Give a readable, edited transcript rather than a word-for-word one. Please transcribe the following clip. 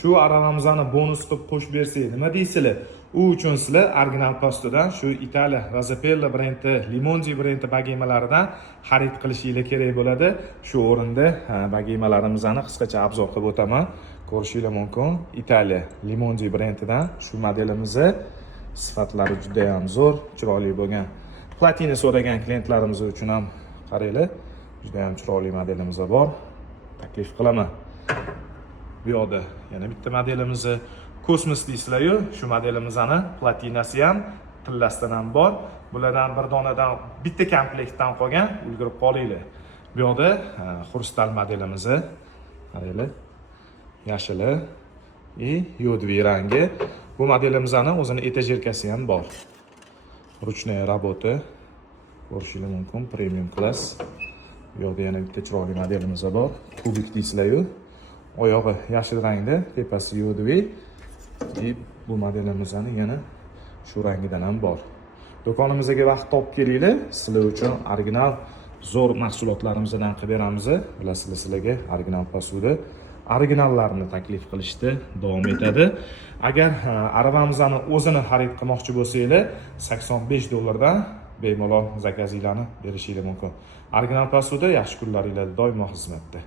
Shu aravamizni bonus qilib qo'shib bersak, nima deysizlar? U uchun sizlar original pastadan shu Italiya Razapella brendi, Limonzi brendi bagimalaridan xarid qilishingiz kerak bo'ladi. Shu o'rinda bagimalarimizni qisqacha obzor qilib o'taman. Ko'rishingiz mumkin. Italiya Limonzi brendidan shu modelimizni sifatlari juda ham zo'r, chiroyli bo'lgan. Platina so'ragan klientlarimiz uchun ham qaranglar, juda ham chiroyli modelimiz bor. Taklif qilaman. Bu yoqda yana bitta modelimizni Cosmos deysizlar-yu, shu modelimizni platinasi ham, tillasidan ham bor. Bulardan bir donadan bitta komplektdan qolgan, ulgurib qolinglar. Bu yoqda xrustal modelimizni qaranglar. Yashili yodviy rangi. Bu modelimizning o'zini etajerkasi ham bor. Ruchная работа. Ko'rishingiz mumkin, premium class. Bu yoqda yana bitta chiroyli modelimiz bor. Kubik deysizlar-yu. Oyog'i yashil rangda, tepasi yodviy. Bu modelimizni yana shu rangidan ham bor. Do'konimizga vaqt topib kelinglar. Sizlar uchun original zo'r mahsulotlarimizdan qilib beramiz. Bilasizlar, sizlarga original posуда originallarini taklif qilishda davom etadi. Agar aravamizni o'zini xarid qilmoqchi bo'lsanglar, $85 bemalol zakazinglarni berishingiz mumkin. Original posуда yaxshi kunlaringizda doimo xizmatda.